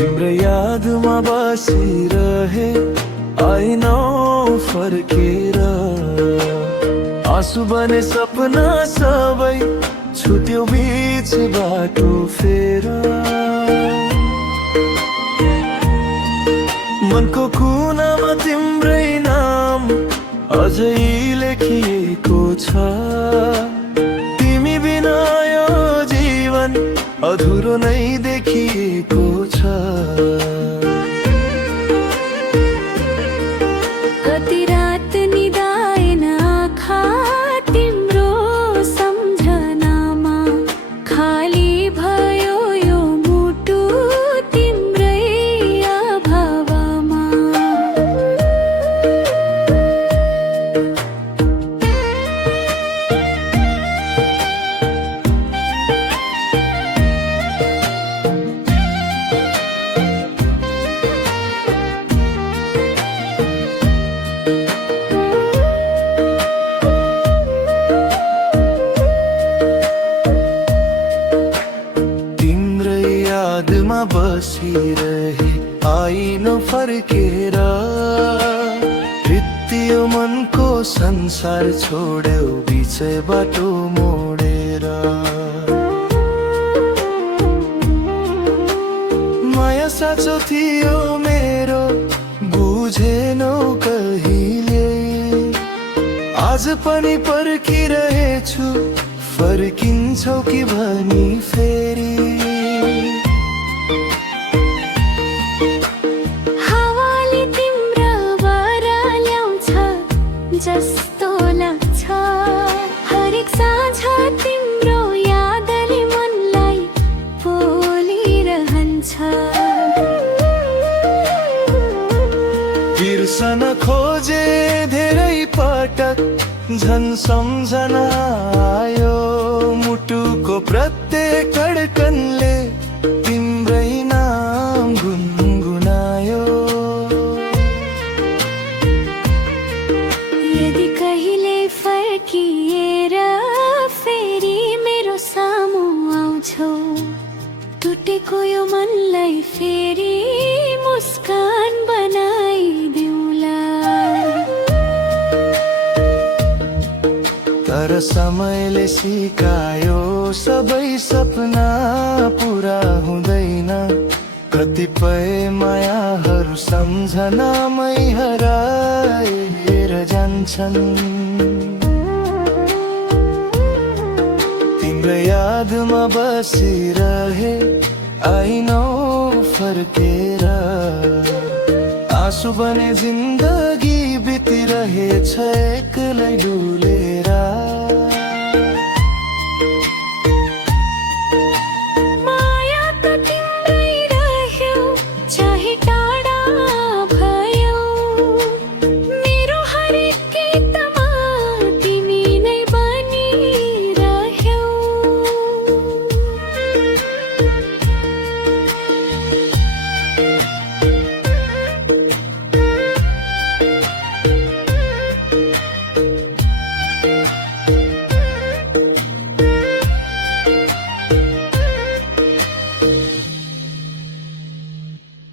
तिम्रो यादमा बसिरहे आइनौ फर्केर। आँसु बने सपना सबै छुट्यो बीच बाटो फेर। मनको कुनामा तिम्रै नाम अझै लेखिएको छ। तिमी बिना यो जीवन अधुरो नै देखिएको छ। कति रात निदाएन आँखा तिम्रो सम्झनामा। खाली भयो यो मुटु तिम्रै अभावमा। यादमा बसिरहे आइनौ फर्केर। रित्तियो मनको संसार छोड्यौ बिचै बाटो मोडेर। माया साँचो थियो मेरो बुझेनौ कहिले। आज पनि पर्खिरहेछु फर्किन्छौ कि भनी फेरि। जस्तो लाग्छ हरेक साँझ तिम्रो यादले मनलाई पोलिरहन्छ। बिर्सन खोजे धेरै पटक झन् सम्झना आयो। मुटुको प्रत्येक धड्कनले तिम्रै नाम गुनगुनायो। यदि कहिले फर्किएर फेरि मेरो सामु आउँछौ, टुटेको यो मनलाई फेरि मुस्कान बनाइदेऊला। तर समयले सिकायो सबै सपना पुरा हुँदैन। कतिपय मायाहरू सम्झनामै हराएर जान्छन्। तिम्रो यादमा बसिरहे आइनौ फर्केर। आँसु बने जिन्दगी बितिरहेछ एक्लै डुलेर।